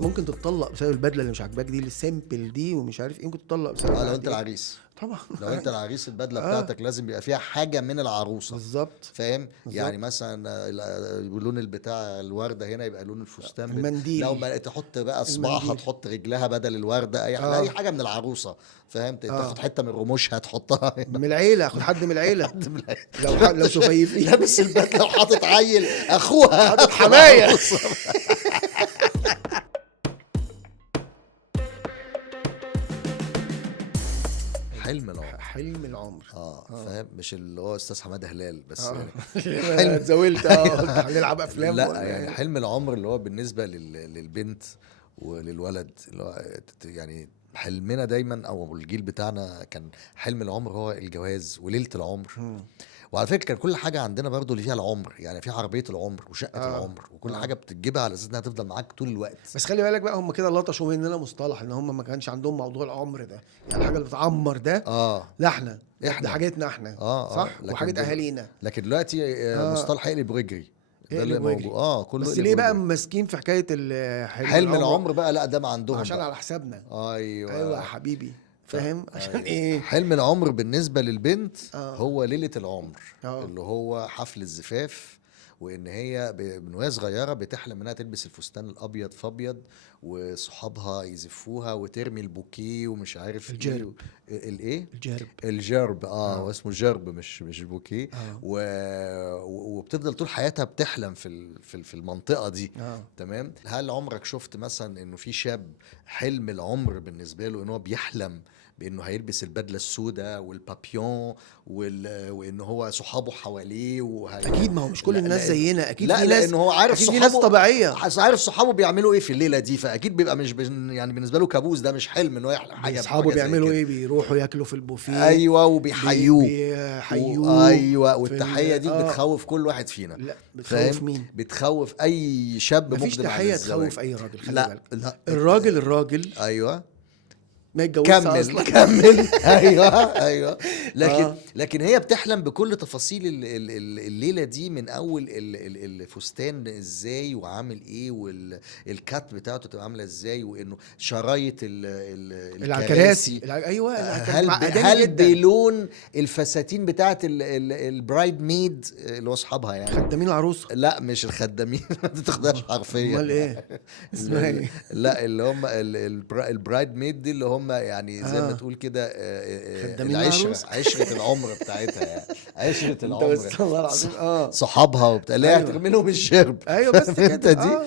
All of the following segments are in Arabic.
ممكن تتطلق بسبب البدله اللي مش عاجباك دي، السيمبل دي ومش عارف ايه، ممكن تتطلق بسبب لو قد انت إيه؟ العريس، طبعا. لو انت العريس البدله بتاعتك لازم يبقى فيها حاجه من العروسه، بالظبط. فاهم؟ يعني بالظبط. مثلا اللون بتاع الورده هنا يبقى لون الفستان لو المنديل. ما تحط بقى صباعها، المنديل. تحط رجلها بدل الورده، اي حاجه من العروسه، فاهم؟ تاخد حته من رموشها تحطها هنا. من العيله، اخد حد من العيله. حد من العيلة. لو شفايفي لابس البدله وحاطط عيل اخوها حاطط في حمايه. العروسة. حلم العمر. حلم العمر. فاهم؟ مش اللي هو استاذ حماده هلال بس يعني. حلم اتزاولت. قلت هنلعب افلام لا ولا يعني إيه؟ حلم العمر اللي هو بالنسبه للبنت وللولد، اللي هو يعني حلمنا دايما او الجيل بتاعنا كان حلم العمر هو الجواز وليله العمر. وعلى فكره كان كل حاجه عندنا برضو اللي فيها العمر، يعني في عربيه العمر وشقه العمر وكل حاجه بتجيبها على اساس انها تفضل معاك طول الوقت. بس خلي بالك بقى، هم كده لطشوا مننا مصطلح ان هم ما كانش عندهم موضوع العمر ده، يعني الحاجه اللي بتعمر ده لا احنا دي حاجتنا احنا. صح. وحاجه اهالينا. لكن دلوقتي مصطلح اقلب رجري ده اللي اقلب موجود. وجري. كله بس اقلب ليه بقى وجري. ماسكين في حكايه حلم العمر بقى؟ لا ده ما عندهم عشان بقى. على حسابنا. ايوه ايوه يا حبيبي، فاهم؟ عشان ايه؟ حلم العمر بالنسبه للبنت آه. هو ليله العمر، آه. اللي هو حفل الزفاف، وان هي من وهي صغيره بتحلم انها تلبس الفستان الابيض فابيض، وصحابها يزفوها وترمي البوكيه ومش عارف الجرب. الايه الجرب. هو اسمه جرب مش بوكيه. وبتفضل طول حياتها بتحلم في المنطقه دي. تمام. هل عمرك شفت مثلا انه في شاب حلم العمر بالنسبه له ان هو بيحلم بانه هيلبس البدله السوداء والبابيون وان هو صحابه حواليه اكيد، ما هو مش كل الناس زينا، اكيد لا في ناس، لانه هو عارف اكيد صحابه، في ناس طبيعيه، عارف صحابه بيعملوا ايه في الليله دي، فاكيد بيبقى مش يعني بالنسبه له كابوس، ده مش حلم انه يحلم حاجه اصحابه زي بيعملوا كده. ايه؟ بيروحوا ياكلوا في البوفيه. ايوه وبيحيوه. بيحيوه. ايوه والتحيه دي بتخوف كل واحد فينا. لا بتخوف فاهم؟ مين؟ بتخوف اي شاب مفيش مقدم على تحيه الزواج. تخوف اي راجل، خلي لا بالك. لا الراجل ايوه ما يتجوزش اصلا. كمل. ايوه لكن هي بتحلم بكل تفاصيل الليله دي، من اول الفستان ازاي وعامل ايه، والكات بتاعته تبقى عامله ازاي، وانه شرايط الكراسي. ايوه هل بلون الفساتين بتاعت البرايد ميد اللي هو اصحابها يعني خدامين العروسه؟ لا مش الخدامين. ما تاخدهاش حرفيا. امال ايه اسمها ايه؟ لا اللي هم البرايد ميد دي اللي هم يعني زي ما تقول كده خدامين العروسه، عشرة العمر بتاعتها يعني. عشرة العمر بس والله العظيم صحابها وبتاع اللي هي هترمي لهم الشرب. ايوه بس كده دي.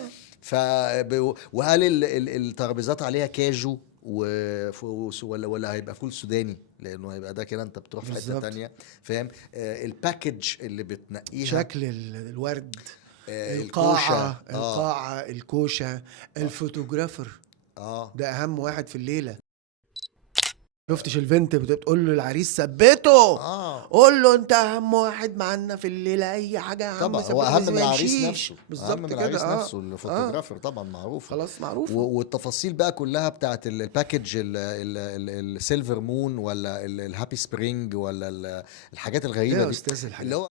وهل الترابيزات عليها كاجو ولا هيبقى فول سوداني، لانه هيبقى ده كده انت بتروح في حته تانية، فاهم؟ الباكج اللي بتنقيها، شكل الورد، القاعة، الكوشة، الفوتوغرافر ده اهم واحد في الليلة. شفتش البنت بتقول له العريس ثبته؟ قول له انت اهم واحد معانا في الليله، اي حاجه يا عم طبعا هو اهم من العريس نفسه. بالظبط من كده. العريس نفسه الفوتوغرافر طبعا معروف، خلاص معروف. والتفاصيل بقى كلها بتاعت الباكج، السيلفر مون ولا الهابي سبرينج ولا الحاجات الغريبه دي اللي هو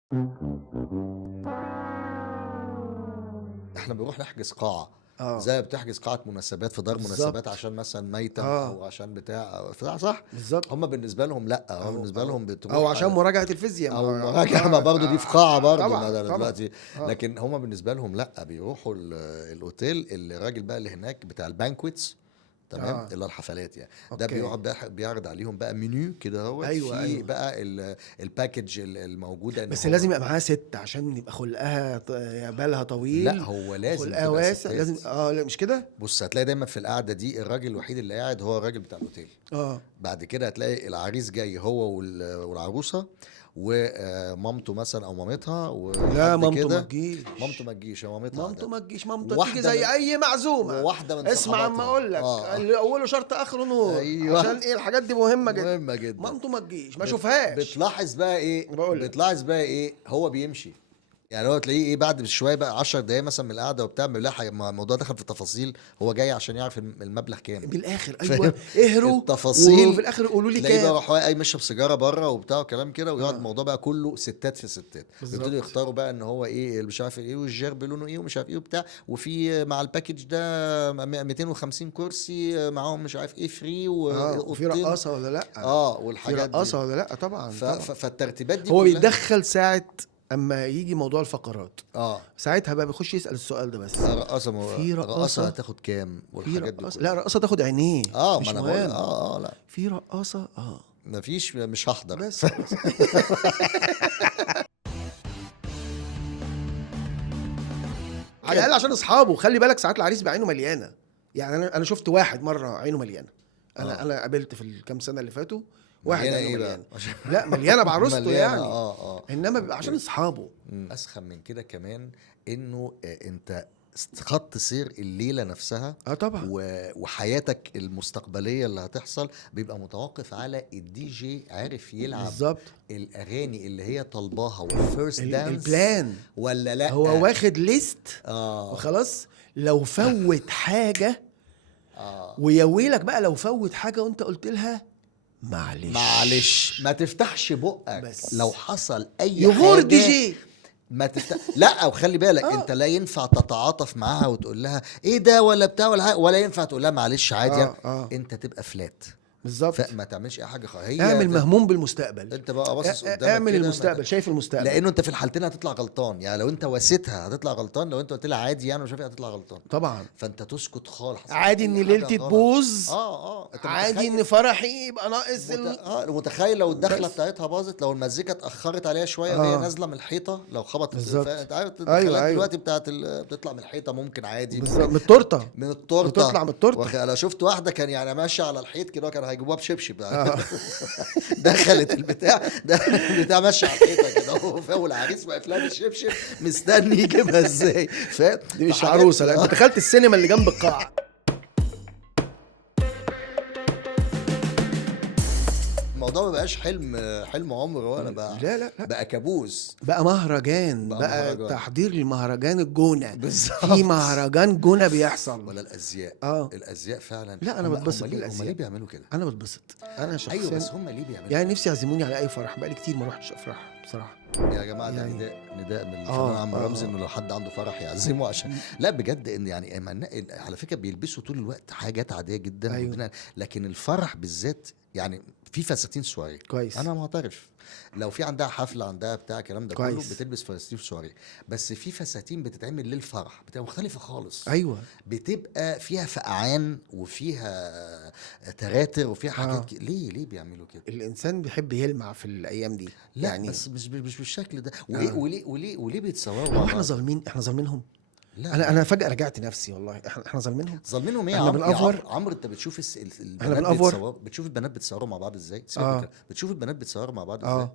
احنا بنروح نحجز قاعه زي بتحجز قاعه مناسبات في دار مناسبات عشان مثلا ميتم او عشان بتاع صح بالظبط. هم بالنسبه لهم لا هم بالنسبه لهم بتروح او عشان مراجعه الفيزياء او مراجعه ما برضه دي في قاعه برضه دلوقتي. لكن هم بالنسبه لهم لا بيروحوا الاوتيل الراجل بقى اللي هناك بتاع البانكويتس، تمام اللي الحفلات يعني ده بيقعد بيعرض عليهم بقى منيو كده هو في بقى الباكج الموجوده. بس لازم يبقى معاها ست عشان يبقى خلقها بالها طويل. لا هو لازم خلقها واسع، لازم لا مش كده. بص هتلاقي دايما في القعده دي الراجل الوحيد اللي قاعد هو الراجل بتاع الاوتيل. بعد كده هتلاقي العريس جاي هو والعروسه ومامته مثلا او مامتها لا مامته ما تجيش مامته تيجي زي اي معزومه. وواحده من اسمع اما اقول لك اللي اوله شرط اخره نور. أيوة. عشان ايه الحاجات دي مهمه جدا. مامته ما تجيش ما اشوفهاش. بتلاحظ بقى ايه هو بيمشي يعني هو تلاقيه ايه بعد شويه بقى 10 دقايق مثلا من القعده وبتاع بيلاقي الموضوع دخل في تفاصيل، هو جاي عشان يعرف المبلغ كام بالاخر فاهم؟ ايوه اهروا التفاصيل وفي الاخر قولوا لي تلاقيه بقى كام. راح واقع يشرب سيجاره بره وبتاع وكلام كده، ويقعد آه. الموضوع بقى كله ستات في ستات، بالظبط. ويبتدوا يختاروا بقى ان هو ايه اللي مش عارف ايه، والجيرب لونه ايه ومش عارف ايه وبتاع، وفي مع الباكج ده 250 كرسي معاهم مش عارف ايه فري وفي واوضتين. رقاصه ولا لا؟ اه في والحاجات دي. رقاصه ولا لا؟ طبعا طبعا. فالترتيبات دي هو كلها. بيتدخل ساعه اما يجي موضوع الفقرات، اه ساعتها بقى بيخش يسال السؤال ده بس. في رقاصه رقاصه، هتاخد كام في والحاجات دي رقاصه، كلها. لا رقاصه تاخد عينيه اه ما مش انا بقول مهم. لا في رقاصه مفيش مش هحضر بس على الاقل عشان اصحابه. خلي بالك ساعات العريس بعينه مليانه. يعني انا شفت واحد مره عينه مليانه. انا قابلت في الكام سنه اللي فاتوا واحد مليانة عينه ايه مليانه. بقى؟ لا مليانه بعروسته مليانة يعني. انما بيبقى عشان اصحابه. اسخن من كده كمان انه انت خط سير الليله نفسها طبعا. وحياتك المستقبليه اللي هتحصل بيبقى متوقف على الدي جي عارف يلعب بالظبط. الاغاني اللي هي طالباها والفيرست دانس البلان ولا لا. هو واخد ليست اه وخلاص. لو فوت حاجه ويا ويلك بقى لو فوت حاجه وانت قلت لها معلش ما تفتحش بقك بس. لو حصل اي يغور حاجه دي جي. ما لا وخلي بالك انت لا ينفع تتعاطف معاها وتقول لها ايه ده ولا بتاع ولا ينفع تقول لها معلش عادي انت تبقى فلات بالظبط. فما تعملش اي حاجه هي اعمل مهموم بالمستقبل. انت بقى باصص قدامك اعمل كده المستقبل، شايف المستقبل. لانه انت في الحالتين هتطلع غلطان. يعني لو انت واسيتها هتطلع غلطان، لو انت قلت لها عادي يعني مش عارف هتطلع غلطان طبعا. فانت تسكت خالص. عادي ان ليلتي تبوظ. انت عادي ان فرحي يبقى ناقص متخيل لو الدخله بتاعتها باظت، لو المزيكا اتاخرت عليها شويه وهي نازله من الحيطه لو خبطت. انت عارف أيوة. دلوقتي بتطلع من الحيطه ممكن عادي من التورته. من التورته بتطلع من التورته. انا شفت واحده كان يعني ماشيه على الحيط كده كان هيجيبوها بشبشب دخلت البتاع ماشيه على الحيطه كده وهو العريس واقف لها بالشبشب مستني يجيبها ازاي. فاهم؟ دي مش عروسه، لا انت دخلت السينما اللي جنب القاعه. الموضوع ما بقاش حلم عمر ولا بقى. لا بقى كابوس، بقى مهرجان. بقى تحضير المهرجان الجونة. بالظبط. في مهرجان جونة بيحصل. ولا الازياء. الازياء فعلا. لا انا بتبسط هم بالازياء. ليه بيعملوا كده؟ انا بتبسط انا شخصيا. ايوه بس هم ليه بيعملوا يعني نفسي يعزموني على اي فرح. بقالي كتير ما روحتش افراح بصراحه. يا جماعه ده نداء من الفنان عمرو رمزي انه لو حد عنده فرح يعزمه عشان لا بجد ان يعني على فكره بيلبسوا طول الوقت حاجات عاديه جدا. أيوة. لكن الفرح بالذات يعني في فساتين سواري كويس. انا معترف لو في عندها حفله عندها بتاع الكلام ده كويس. كله بتلبس فساتين سواري، بس في فساتين بتتعمل للفرح بتبقى مختلفه خالص. ايوه بتبقى فيها فقعان وفيها تراتر وفيها حاجات ليه بيعملوا كده؟ الانسان بيحب يلمع في الايام دي. لا يعني بس مش بالشكل ده. وليه بيتصوروا؟ احنا ظالمينهم. لا انا فجأة رجعت نفسي والله. احنا ظالمينهم ايه يا عمرو؟ انت بتشوف بتشوف البنات بيتصوروا مع بعض ازاي؟ بتشوف البنات بيتصوروا مع بعض ازاي؟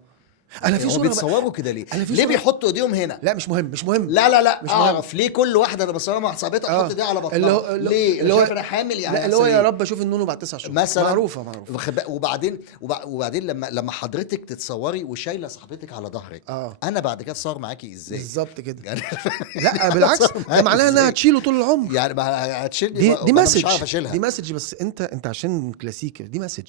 انا في صوره بيتصوروا كده ليه بيحطوا ايديهم هنا؟ لا مش مهم. لا مش اعرف ليه كل واحده انا بصورها مع صاحبتها تحط ايديها على بطنها ليه؟ اللي هو انا حامل يعني. لا اللي هو يا رب اشوف النونو بعد 9 شهور مثلا. معروفه. وبعدين لما حضرتك تتصوري وشايله صاحبتك على ظهرك انا بعد كده اتصور معاكي ازاي؟ بالظبط كده يعني لا بالعكس ده معناها انها هتشيله طول العمر. يعني هتشيل دي مسج. مش عارف اشيلها. دي مسج بس انت عشان كلاسيكي دي مسج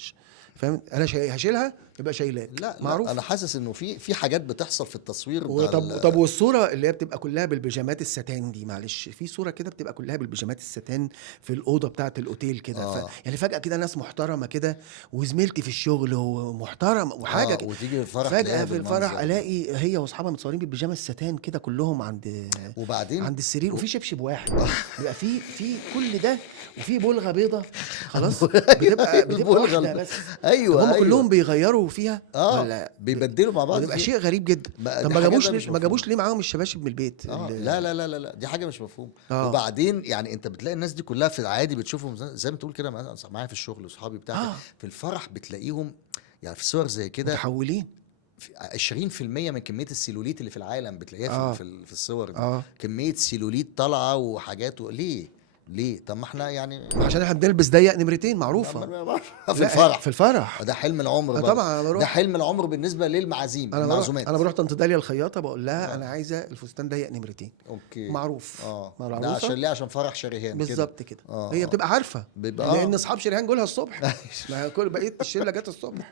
فاهم. انا هشيلها يبقى شايلاك. لا معروف. انا حاسس انه في حاجات بتحصل في التصوير. طب والصوره اللي هي بتبقى كلها بالبيجامات الستان دي معلش في صوره كده بتبقى كلها بالبيجامات الستان في الاوضه بتاعه الاوتيل كده يعني فجاه كده ناس محترمه كده وزميلتي في الشغل ومحترمه وحاجه كده وتيجي الفرح فجاه في الفرح الاقي هي واصحابها متصورين بالبيجامه الستان كده كلهم عند السرير وفي شبشب واحد بيبقى في كل ده وفي بلغه بيضه خلاص بتبقى واحده بس. ايوه هم كلهم بيغيروا فيها ولا بيبدلوا مع بعض. بيبقى شيء غريب جدا. طب ما جابوش ليه معاهم الشباشب من البيت؟ لا دي حاجه مش مفهوم. وبعدين يعني انت بتلاقي الناس دي كلها في العادي بتشوفهم زي ما تقول كده معايا في الشغل واصحابي بتاع في الفرح بتلاقيهم يعني في صور زي كده متحولين 20% من كميه السيلوليت اللي في العالم بتلاقيها في الصور دي. كميه سيلوليت طالعه وحاجات ليه ليه؟ طب ما احنا يعني عشان احنا بنلبس ضيق نمرتين معروفه. في لا، الفرح. في الفرح ده حلم العمر برضه. طبعا. انا ده بروح حلم العمر بالنسبه للمعازيم، المعزومات. انا بروح طنط داليا الخياطه بقول لها انا عايزه الفستان ضيق نمرتين. اوكي. معروف. مع ده العروسه عشان ليه؟ عشان فرح شريهان بالظبط كده. آه. هي بتبقى عارفه بيبقى لان اصحاب شريهان جولها الصبح. ما هي كل بقيه الشله جت الصبح.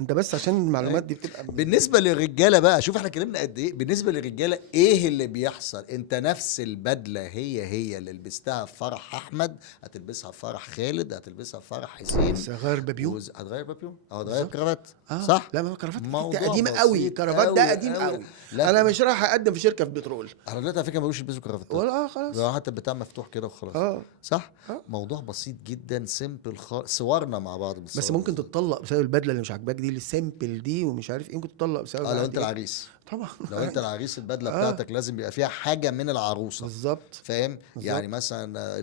انت بس عشان المعلومات دي بتبقى بالنسبه للرجاله بقى، شوف احنا اتكلمنا قد ايه. بالنسبه للرجاله ايه اللي بيحصل؟ انت نفس البدله هي اللي لبستها في فرح احمد هتلبسها في فرح خالد، هتلبسها في فرح حسين. بس غير بابيو. هتغير بابيو او هتغير كرافات. صح. صح. لا ما كرافات موضوع دي قديمه قوي. بسيط كرافات ده أوي قديم أوي. قوي. لا. انا مش رايح اقدم في شركه في بترول. انا دلوقتي على فكره ما بقولش يلبسوا كرافتات ولا خلاص. ده حتى بتاع مفتوح كده وخلاص. صح. موضوع بسيط جدا، سيمبل صورنا مع بعض بس ممكن تتطلق بسبب البدله اللي مش عاجباك دي، السيمبل دي ومش عارف ايه، ممكن تتطلق بسبب لو انت العريس. طبعا. لو انت العريس البدله بتاعتك لازم يبقى فيها حاجه من العروسه. بالظبط. فاهم؟ يعني مثلا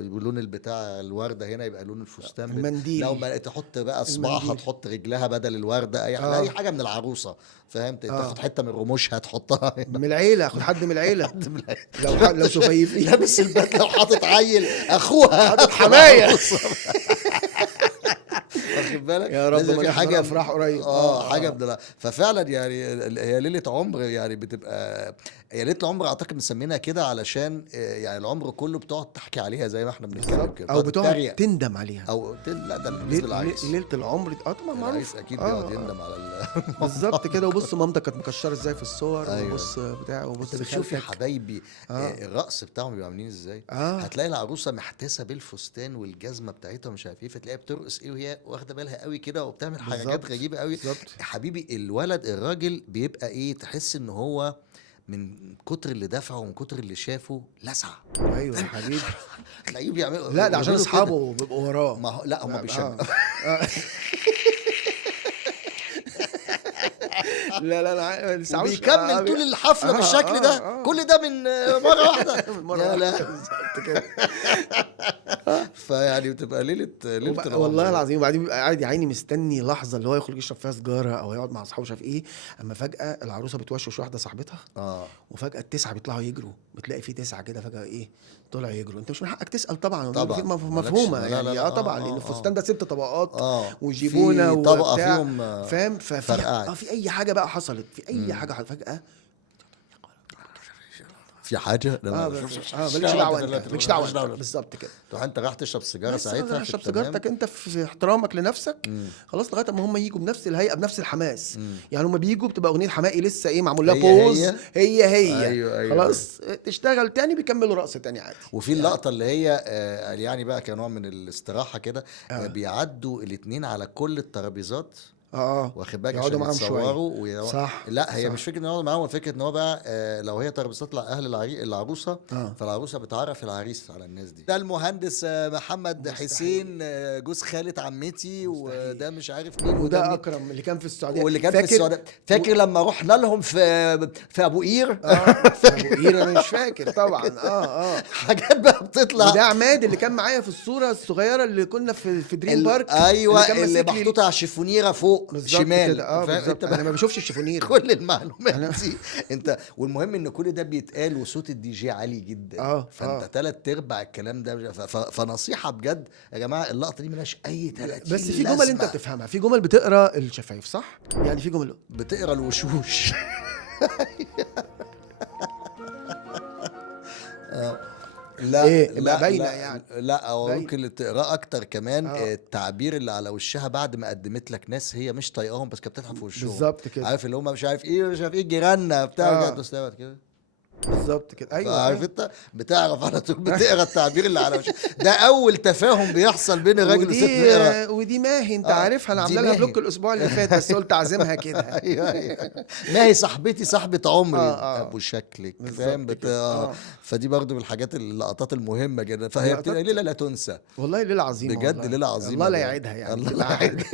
لون البتاع الورده هنا يبقى لون الفستان. المنديل. لو ما تحط بقى صباعها تحط رجلها بدل الورده، اي حاجه من العروسه. فاهم؟ تاخد حته من رموشها تحطها هنا. من العيله، اخد حد من العيله. لو شفايفي لابس البدله وحاطط عيل اخوها حاطط حمايه. واخد بالك؟ يا رب لازم في حاجه افراح قريب. حاجه ففعلا يعني هي ليله عمر يعني بتبقى، هي ليله العمر اعتقد مسمينها كده علشان يعني العمر كله بتقعد تحكي عليها زي ما احنا بنتكلم كده، او بتقعد تندم عليها. او لا ده بالنسبه للعريس. ليله العمر طبعا معروف. العريس اكيد بيقعد يندم على بالظبط كده. وبص مامتك كانت مكشره ازاي في الصور. أيوة. وبص بتاع وبص شوفي يا حبايبي الرقص بتاعهم بيبقوا عاملين ازاي. هتلاقي العروسه محتاسه بالفستان والجزمه بتاعتها ومش عارف ايه، فتلاقيها بترقص ايه وهي واخده بالها قوي كده وبتعمل حاجات غريبه قوي. يا حبيبي الولد الراجل بيبقى ايه، تحس ان هو من كتر اللي دفعه ومن كتر اللي شافه لسع. ايوه يا حبيبي. تلاقيه بيعمل. لا ده عشان اصحابه بيبقوا وراه. ما هو لا هم بيشجعوا. لا انا بيكمل طول الحفله بالشكل ده. كل ده من مره واحده. يا لا كده. فيعني بتبقى ليله والله العظيم. وبعدين بيبقى قاعد يا عيني مستني لحظه اللي هو يخرج يشرب فيها سجاره او يقعد مع اصحابه مش عارف ايه، اما فجاه العروسه بتوشوش واحده صاحبتها. وفجاه التسعه بيطلعوا يجروا، بتلاقي في تسعه كده فجاه ايه طلع يجروا. انت مش من حقك تسال طبعا لا مفهومه يعني. طبعا لان الفستان ده 6 طبقات وجيبونه وطبقه فيهم. فاهم؟ في اي حاجه بقى حصلت، في اي حاجه فجاه في حاجه. مالكش دعوه بالظبط كده. تروح انت رايح تشرب سيجاره ساعتها، تشرب سيجارتك انت في احترامك لنفسك. خلاص لغايه اما هم يجوا بنفس الهيئه بنفس الحماس. يعني هم بيجوا بتبقى اغنيه حماقي لسه ايه معمول لها بوز. هي أيوة. خلاص تشتغل تاني بيكملوا رقص تاني عادي. وفي اللقطه اللي هي يعني بقى كنوع من الاستراحه كده بيعدوا الاثنين على كل الترابيزات. واخد بالك عشان يتصوروا صح. لا هي مش فكره ان هو معاهم، فكره ان هو بقى لو هي ترابيزات اهل العروسه فالعروسه بتعرف العريس على الناس دي. ده المهندس محمد حسين جوز خالة عمتي، وده مش عارف مين، وده اكرم اللي كان في السعوديه. واللي كان في السعوديه فاكر لما رحنا لهم في ابو قير. في ابو قير انا مش فاكر طبعا. حاجات بقى بتطلع. وده عماد اللي كان معايا في الصوره الصغيره اللي كنا في دريم بارك. ايوه اللي محطوطه على الشفونيره فوق شمال. بالظبط. انا ما بشوفش الشفونير. كل المعلومات دي انت. والمهم ان كل ده بيتقال وصوت الدي جي عالي جدا. فانت 3/4 الكلام ده. فنصيحه بجد يا جماعه، اللقطه دي ملهاش اي 30 بس في جمل انت بتفهمها، في جمل بتقرا الشفايف صح؟ يعني في جمل بتقرا الوشوش. لا إيه لا باينه لا يعني. لا او ممكن اللي تقراه اكتر كمان التعبير اللي على وشها بعد ما قدمت لك ناس هي مش طايقاهم بس كانت بتضحك في وشهم. بالظبط كده. عارف اللي هم مش عارف ايه جيراننا بتاع كده. بالظبط كده. ايوه عارف انت بتعرف على طول بتقرا التعبير اللي على وشها. ده اول تفاهم بيحصل بين الراجل والست. نقرا. ودي ماهي انت عارفها، انا عامله لها بلوك الاسبوع اللي فات بس قلت اعزمها كده. ايوه ماهي صاحبتي صاحبه عمري. ابو شكلك فاهم فدي برضو من الحاجات اللقطات المهمه جدا. فهي بتبقى ليله لا تنسى والله. ليله عظيمه بجد، ليله عظيمه. الله لا يعيدها يعني. الله يعيدها.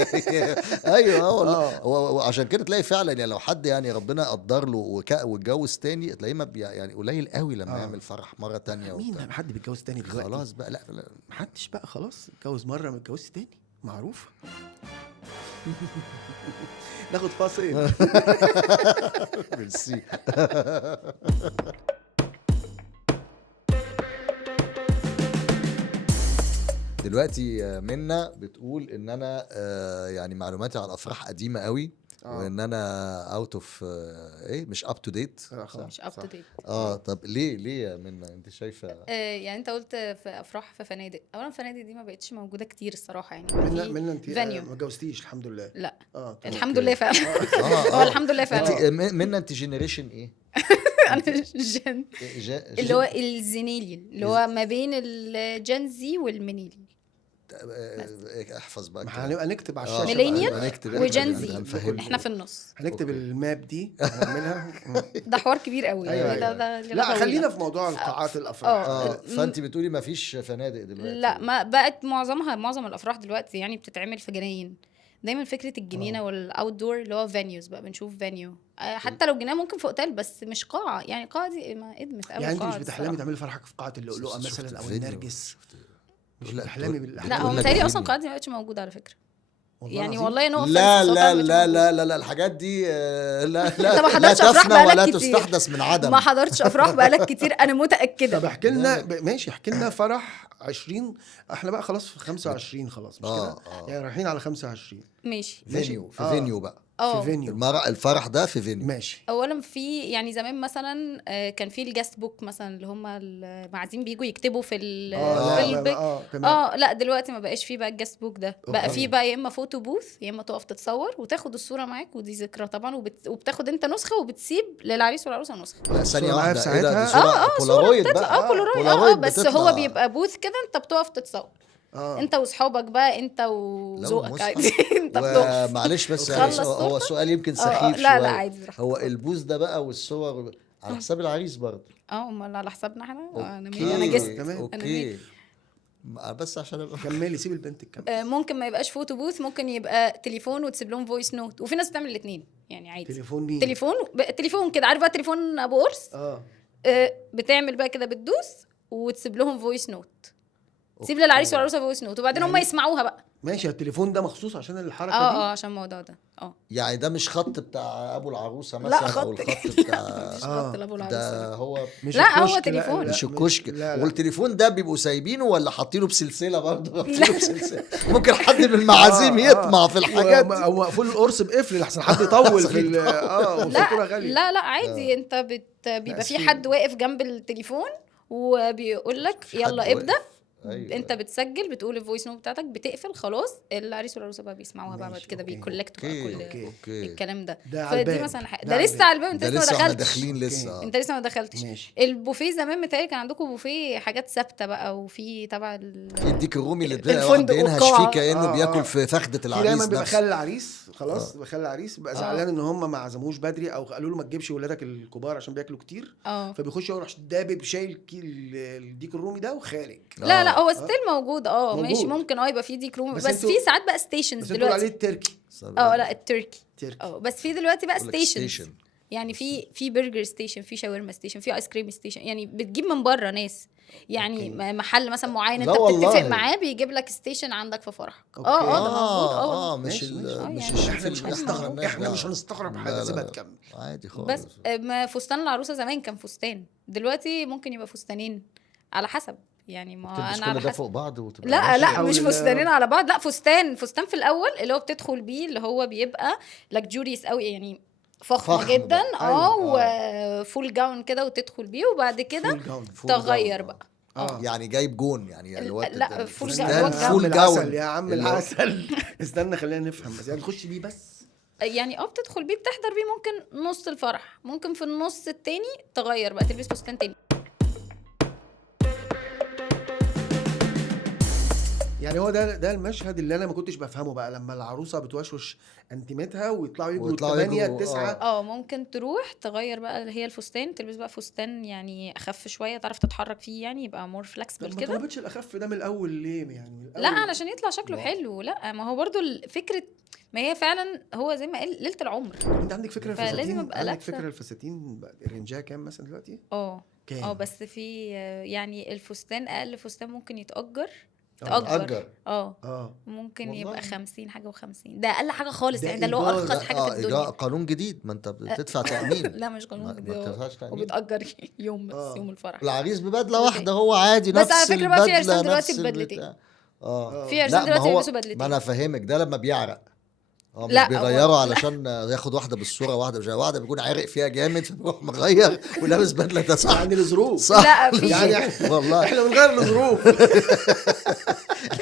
ايوه والله. وعشان كده تلاقي فعلا يعني لو حد يعني ربنا قدر له واتجوز تاني تلاقيه ما يعني قليل قوي لما يعمل فرح مره تانية. مين حد بيتجوز تاني دلوقتي؟ خلاص بقى. لا محدش بقى خلاص اتجوز مره ما اتجوزش تاني معروف. ناخد فاصل. ميرسي. دلوقتي منى بتقول ان انا يعني معلوماتي على الافراح قديمه قوي، وان انا اوت اوف ايه مش اب تو ديت. مش اب تو ديت. طب ليه يا منى انت شايفه؟ يعني انت قلت في افراح في فنادق. اولا الفنادق دي ما بقتش موجوده كتير الصراحه، يعني منى انت ما جوزتيش الحمد لله. لا طبعا. الحمد لله فعلا. هو الحمد لله فعلا. منى انت جينيريشن ايه؟ انا جن اللي هو الزينيليال، اللي هو ما بين الجن زي والمينيليال. احفظ بقى. هنبقى نكتب على الشاشه ميلينيال وجن زي، احنا في النص. هنكتب الماب دي هنعملها. ده حوار كبير قوي. أيوة. ده لا خلينا في موضوع القاعات الافراح. فانت بتقولي ما فيش فنادق دلوقتي؟ لا، ما بقت معظم الافراح دلوقتي يعني بتتعمل في جناين. دايما فكره الجنينه والاوت دور اللي هو فانيوز بقى، بنشوف فانيو حتى لو جنينه ممكن في اوتيل بس مش قاعه. يعني قاعه دي ما ادمت قوي. يعني انت مش بتحلمي تعملي فرحك في قاعه اللؤلؤه مثلا او النرجس؟ مش بتحلمي بالاحلام؟ لا هو متهيألي اصلا القاعات دي ما بقتش موجوده على فكره. يعني والله نقف. لا الحاجات دي لا انت ما حضرتش افراح بقالك ولا كتير. تستحدث من عدم. ما حضرتش افراح بقالك كتير انا متاكده. طب احكي لنا ماشي، احكي لنا فرح 20. احنا بقى خلاص في 25 خلاص مش كده؟ يعني رايحين على 25. ماشي فينيو في فينيو بقى. في فينيو الفرح ده في فينيو. ماشي. اولا في يعني زمان مثلا كان في الجاست بوك مثلا اللي هم المعازيم بيجوا يكتبوا في لا دلوقتي ما بقاش فيه بقى الجاست بوك ده. بقى فيه بقى يا اما فوتو بوث يا اما تقف تتصور وتاخد الصوره معاك، ودي ذكرى طبعا، وبتاخد انت نسخه وبتسيب للعريس والعروسه نسخه. لا ثانيه واحده ساعتها بولارويد بقى. بولارويد بس هو بيبقى بوث كده، انت بتقف تتصور. انت واصحابك بقى، انت وذوقك عادي. انت معلش بس هو سؤال يمكن سخيف شويه. لا عادي. هو البوز ده بقى والصور على حساب العريس برضه؟ امال على حسابنا احنا. انا جست. اوكي بس عشان كملي سيب البنت تكمل. ممكن ما يبقاش فوتو بوث، ممكن يبقى تليفون وتسيب لهم فويس نوت، وفي ناس بتعمل الاثنين يعني عادي. تليفون مين؟ تليفون كده، عارف بقى تليفون ابو قرص. بتعمل بقى كده، بتدوس وتسيب لهم فويس نوت، تسيب للعريس والعروسه فويس نوت، وبعدين هم يسمعوها بقى. ماشي. التليفون ده مخصوص عشان الحركه دي؟ عشان الموضوع ده. يعني ده مش خط بتاع ابو العروسه مثلا؟ لا خط. او الخط بتاع مش خط لابو العروسه ده هو مش لا هو تليفون. مش الكشك. والتليفون ده بيبقوا سايبينه ولا حاطينه بسلسله برضه؟ ممكن حد من المعازيم يطمع في الحاجات دي. او مقفول القرص بقفل لحسن حد يطول في والفاتوره غاليه. لا عادي. انت بيبقى في حد واقف جنب التليفون وبيقول لك يلا ابدا. أيوة. انت بتسجل، بتقول الفويس نوت بتاعتك، بتقفل، خلاص العريس والعروسه بقى بيسمعوها بقى بعد كده، بيكولكتوا كل الكلام ده. فدي مثلا ده لسه على الباب، انت لسه ما دخلتش. انت لسه ما دخلتش. البوفيه زمان متهيألي كان عندكم بوفيه حاجات ثابته بقى، وفي تبع الديك الرومي اللي بينهش فيه كانه بياكل في فخده العريس. دايما بيبقى خال العريس خلاص بخلي العريس بقى زعلان ان هم ما عزموش بدري، او قالوا له ما تجيبش ولادك الكبار عشان بياكلوا كتير. فبيخش يروح دابب شايل الديك الرومي ده وخارج. لا هو ستيل موجود. ماشي ممكن يبقى في ديك رومي، بس في ساعات بقى ستيشنز دلوقتي. عليه التركي. لا التركي. بس في دلوقتي بقى ستيشنز. يعني في برجر ستيشن، في شاورما ستيشن، في ايس كريم ستيشن. يعني بتجيب من بره ناس، يعني محل مثلا معين انت بتتفق معاه بيجيب لك ستيشن عندك في فرحك. ده موجود. مش احنا مش هنستغرب حاجه. سيبها تكمل عادي خالص. بس فستان العروسه زمان كان فستان، دلوقتي ممكن يبقى فستانين على حسب. يعني ما انا على حسب فوق بعض لا مش فستانين على بعض. لا فستان في الاول اللي هو بتدخل بيه، اللي هو بيبقى لكجوريس قوي يعني فخم جدا. وفول جاون كده وتدخل بيه، وبعد كده تغير بقى. يعني جايب جون يعني الوقت. لا فول جاون يا عم العسل. استنى خلينا نفهم بس. يعني تخش بيه بس يعني بتدخل بيه، بتحضر بيه ممكن نص الفرح، ممكن في النص التاني تغير بقى تلبس فستان تاني. يعني هو ده المشهد اللي انا ما كنتش بفهمه بقى، لما العروسه بتوشوش انتمتها ويطلعوا يجروا 8 9. ممكن تروح تغير بقى اللي هي الفستان، تلبس بقى فستان يعني اخف شويه، تعرف تتحرك فيه، يعني يبقى مور فلكسبل كده. ما طلبتش الاخف ده من الاول ليه؟ يعني من الأول لا علشان يطلع شكله حلو. لا ما هو برضو الفكره، ما هي فعلا هو زي ما قال ليله العمر. انت عندك فكره الفساتين؟ عندك فكره الفساتين رينجها كام مثلا دلوقتي؟ بس في يعني الفستان اقل فستان ممكن يتأجر ممكن يبقى 50 حاجه و50. ده اقل حاجه خالص يعني، ده اللي هو ارخص حاجه في الدنيا. قانون جديد، ما انت بتدفع تأمين. لا مش قانون جديد، وبتأجر يوم بس يوم الفرح. العريس ببدله واحده هو عادي، بس على فكره بقى في عرسان دلوقتي ببدلتين. في عرسان لا، دلوقتي ما بيلبسوا بدلتين. ما انا فاهمك، ده لما بيعرق مش لا، بيغيروا هو- علشان ياخد واحده بالصوره، واحده بيكون عارق فيها جامد فبيروح مغير ولابس بدله تصح. يعني الظروف صح. لا، في- يعني والله احنا بنغير الظروف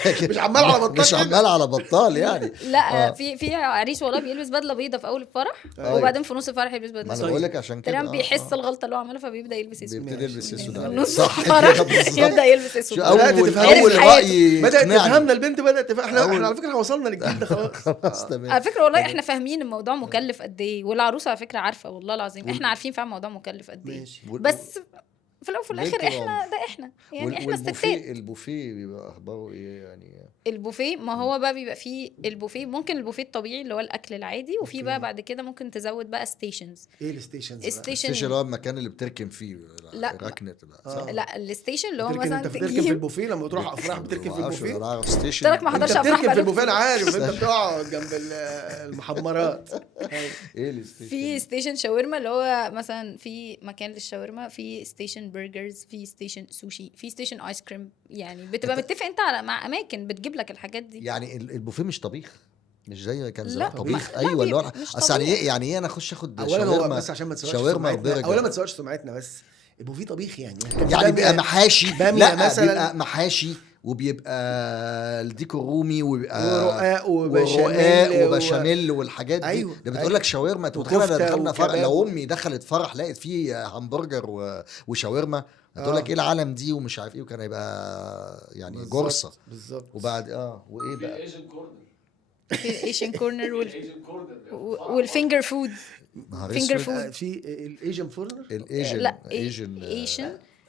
لكن مش عمال على بطال مش كده. عمال على بطال يعني. لا، في عريس والله بيلبس بدله بيضه في اول الفرح، أيوة. وبعدين في نص الفرح يلبس ما بدله انا طيب. بقول لك عشان كده تمام، بيحس الغلطه اللي هو عملها فبيبدا يلبس اسود. بيبتدي يلبس اسود من عليه. نص صح الفرح كده بالظبط. يبدا يلبس اسود. شو بدأت اول تفهم. عرف اول حياته. راي بدأت يقنعني. تفهمنا البنت، بدأت تفهم. احنا أول- على فكره احنا وصلنا للجيل ده خلاص. خلاص تمام. على فكره والله احنا فاهمين الموضوع مكلف قد ايه، والعروسه على فكره عارفه والله العظيم احنا عارفين فعلا الموضوع مكلف قد ايه. ماشي. بس في الاول وفي الاخر ليلة احنا ده احنا يعني احنا والبوفيه الستات. البوفيه بيبقى اخباره ايه يعني؟ البوفيه ما هو بقى بيبقى فيه البوفيه، ممكن البوفيه الطبيعي اللي هو الاكل العادي، وفي بقى بعد كده ممكن تزود بقى ستيشنز. ايه الستيشنز؟ الستيشن اللي هو المكان اللي بتركن فيه. لا. ركنت صح؟ لا، الستيشن اللي هو بتركن، مثلا انت بتركن في تجيب. البوفيه لما تروح افراح بتركن في البوفيه. انا اعرف ستيشن. قلت لك ما انت حضرش افراح بتركن في بقاله البوفيه، انا كتير. عارف انت بتقعد جنب المحمرات. ايه الستيشن؟ في ستيشن شاورما اللي هو مثلا في مكان للشاورما، في ستيشن برجرز، في ستيشن سوشي، في ستيشن ايس كريم، يعني بتبقى متفق انت على مع اماكن بتجيب لك الحاجات دي. يعني البوفيه مش طبيخ، مش زي كان لا، زمان طبيخ. لا، ايوه اللي هو مش اصل يعني طبيخ. ايه، يعني ايه انا اخش اخد اولا هو شاورما، بس عشان ما تسوقش شاورما سمعتنا، وبرجر. اولا ما تسوقش سمعتنا، بس البوفيه طبيخ يعني يعني بيبقى محاشي، بامية لا مثلا. بيبقى محاشي وبيبقى الديك الرومي وبيبقى ورقاق ورقاق وبشاميل والحاجات دي. أيوة، ده بتقول أيوة. لك شاورما. انت متخيل وكفتة دخلنا فرح، وكباب. لو امي دخلت فرح لقيت فيه همبرجر وشاورما هتقول لك ايه العالم دي ومش عارف ايه، وكان هيبقى يعني بالظبط، جرصه. بالظبط. وبعد وايه بقى في الايشن كورنر الايجن كورنر والفينجر فود. نهار فينجر أسود. فود. في الايجن فورنر. الايجن لا، ايجن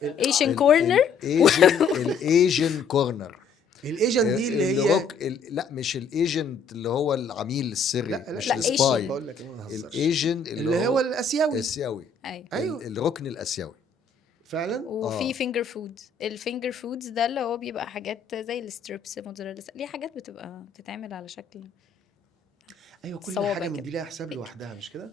ايشن كورنر. الايجن كورنر. الايجن دي اللي هي لا مش الايجنت اللي هو العميل السري، لا، مش لا، السباي. بقول لك ايه، ما نهزرش. الايجن اللي هو الاسيوي الاسيوي. ايوه. الركن الاسيوي فعلا. وفي فينجر فود. الفينجر فودز ده اللي هو بيبقى حاجات زي الستريبس، موتزاريلا، ليه حاجات بتبقى تتعمل على شكل. ايوه، كل صوابع حاجه من كده. دي ليها حساب لوحدها، مش كده؟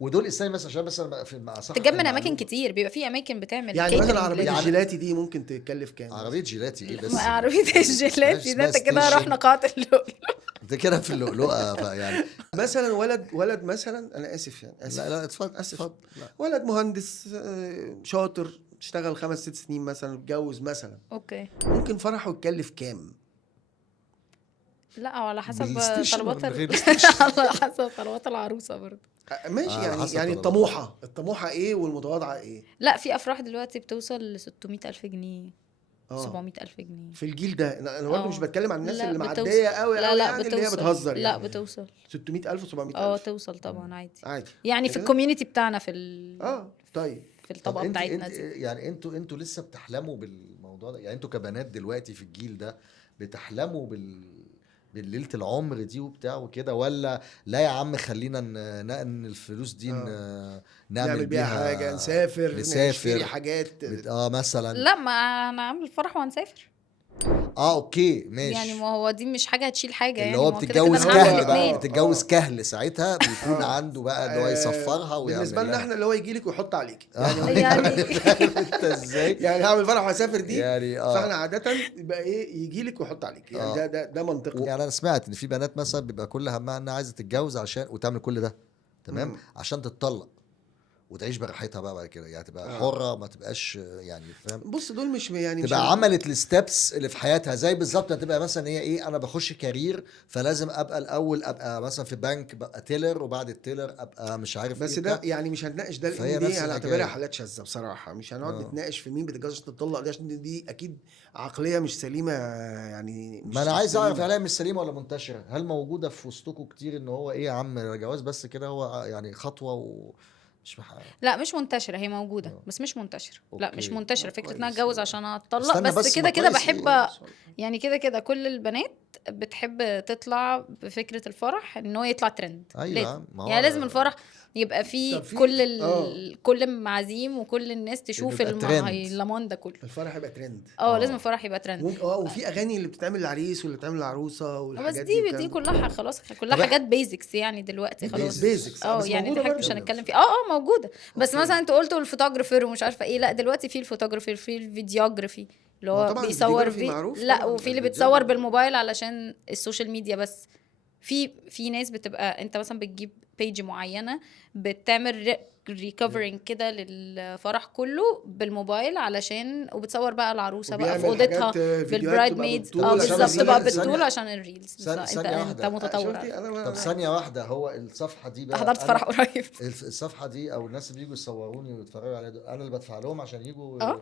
ودول ازاي مثلا، عشان بس أنا في مع صح تجمع من اماكن المعلومة. كتير، بيبقى في اماكن بتعمل يعني مثلا catering عربيه لل- الجيلاتي دي ممكن تكلف كام؟ عربيه جيلاتي ايه بس؟ ما عربية الجيلاتي ده انت كده ستيشن. رحنا قاعة اللؤلؤ. انت كده في اللؤلؤه يعني. مثلا ولد مثلا، انا اسف يعني، اسف. لا اتفضل اسف. اتفضل. لا. ولد مهندس شاطر، اشتغل 5-6 سنين مثلا، اتجوز مثلا، اوكي. ممكن فرحه يتكلف كام؟ لا، على حسب بالستيشن طلبات ولا من غير على حسب طلبات العروسة برضه. ماشي على يعني، حسب يعني طلبات. الطموحه ايه والمتواضعه ايه؟ لا، في افراح دلوقتي بتوصل ل 600,000 جنيه، 700,000 جنيه. في الجيل ده. انا برضه مش بتكلم عن الناس لا، اللي بتوصل. معديه قوي لا، قوي لا، يعني، اللي هي بتوصل. بتهزر لا، يعني. بتوصل. 600,000 و700,000. توصل طبعا عادي. عادي يعني في كده؟ الكوميونتي بتاعنا في طيب. في طب الطبقه انت بتاعتنا دي. يعني انتوا لسه بتحلموا بالموضوع ده؟ يعني انتوا كبنات دلوقتي في الجيل ده بتحلموا بالليله العمر دي وبتاع وكده، ولا لا يا عم خلينا نقن الفلوس دي نعمل بيها حاجه، نسافر نشتري حاجات مثلا. لا، ما هنعمل فرح وهنسافر. اوكي ماشي. يعني ما هو دي مش حاجه هتشيل حاجه، اللي يعني هو ما كده كده بتتجوز أنا هعمل كهل بقى، اتنين. بتتجوز كهل ساعتها بيكون عنده بقى اللي هو يصفرها ويعمل بالنسبه لنا لها. احنا اللي هو يجي لك ويحط عليك يعني انت ازاي يعني هعمل فرح وهسافر دي يعني فاحنا عاده يبقى ايه، يجي لك ويحط عليك يعني. ده منطقي. يعني انا سمعت ان في بنات مثلا بيبقى كل همها انها عايزه تتجوز عشان وتعمل كل ده تمام عشان تتطلق وتعيش براحتها بقى بعد كده، يعني تبقى حره ما تبقاش يعني فاهم. بص دول مش يعني تبقى عملت الستبس اللي في حياتها زي بالظبط. هتبقى مثلا هي ايه، انا بخش كارير فلازم ابقى الاول ابقى مثلا في بنك بقى تيلر، وبعد التيلر ابقى مش عارف بس إيه ده بتاع. يعني مش هنناقش ده، فهي لان دي نفس هنعتبرها الحكاية. حالات شاذه بصراحه. مش هنقعد نتناقش في مين بيتجوز عشان تطلق دي، عشان دي اكيد عقليه مش سليمه يعني. ما انا عايز اعرف هل هي مش سليمه ولا منتشره، هل موجوده في وسطكم كتير ان هو ايه يا عم جواز بس كده هو يعني خطوه مش لا، مش منتشره، هي موجوده بس مش منتشره. لا، مش أوكي. منتشره فكره ان انا كويس. اتجوز عشان اتطلق. استنى بس بس، كده ما كده كويس بحب إيه؟ يعني كده كده كل البنات بتحب تطلع بفكره الفرح ان هو يطلع ترند. أيوة، لازم ما هو يعني لازم الفرح يبقى فيه طب في- كل المعازيم وكل الناس تشوف يبقى ترند. اللمان ده كله. الفرح يبقى ترند. لازم الفرح يبقى ترند. وفي اغاني اللي بتتعمل للعريس واللي بتتعمل للعروسه بس والحاجات دي بتعمل. كلها خلاص، كلها حاجات بيزكس يعني دلوقتي خلاص. بيزكس بس يعني دي موجودة حاجه برضه. مش هنتكلم فيها. موجوده. بس مثلا انت قلت الفوتوغرافر ومش عارفه ايه، لا دلوقتي في الفوتوغرافر، في الفيديوغرافي، اللي ما هو طبعاً بيصور الفيديوغرافي معروف لا، طبعاً. وفي اللي الفيديوغرافي. بتصور بالموبايل علشان السوشيال ميديا بس. في ناس بتبقى انت مثلا بتجيب بيج معينه بتعمل ريكفرنج كده للفرح كله بالموبايل علشان، وبتصور بقى العروسه بقى في وبيعمل اوضتها حاجات فيديوهات بالبرايد تبقى ميد. بالطول عشان بالظبط تبقى الريلز. بالطول ثانية- عشان الريلز. ثانية انت واحدة. متطور. شفتي طب ثانيه واحده، هو الصفحه دي بقى حضرت فرح قريب. الصفحه دي او الناس اللي بيجوا يصوروني ويتفرجوا عليها دول، انا اللي بدفع لهم عشان يجوا؟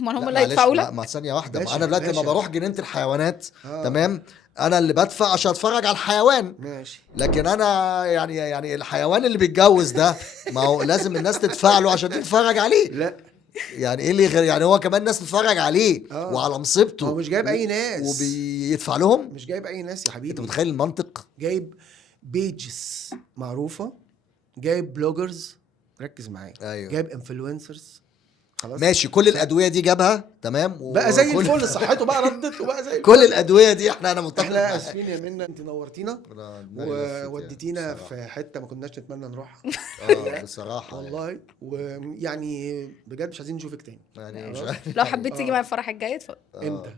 امال هم لا اللي معلش، يدفعوا لك. ما ثانيه واحده، ما باشا، انا دلوقتي لما باشا. بروح جنينه الحيوانات آه. تمام، انا اللي بدفع عشان اتفرج على الحيوان. ماشي. لكن انا يعني الحيوان اللي بيتجوز ده، ما هو لازم الناس تدفع له عشان تتفرج عليه. لا يعني ايه اللي غير، يعني هو كمان الناس تتفرج عليه وعلى مصيبته. هو مش جايب اي ناس، وبيدفع لهم. مش جايب اي ناس يا حبيبي. انت متخيل المنطق؟ جايب بيجز معروفه، جايب بلوجرز، ركز معايا. أيوة. جايب انفلونسرز. خلاص ماشي، كل الادويه دي جابها تمام بقى زي وكل- الفل، صحته بقى ردت وبقى زي الفل. كل الادويه دي انا متفق احنا معاك. اسفين يا منى، انت نورتينا ووديتينا في حته ما كناش نتمنى نروحها. بصراحه والله. ويعني بجد مش عايزين نشوفك تاني يعني مش عارف. لو حبيت تيجي معايا الفرح الجاي اتفضل. امتى؟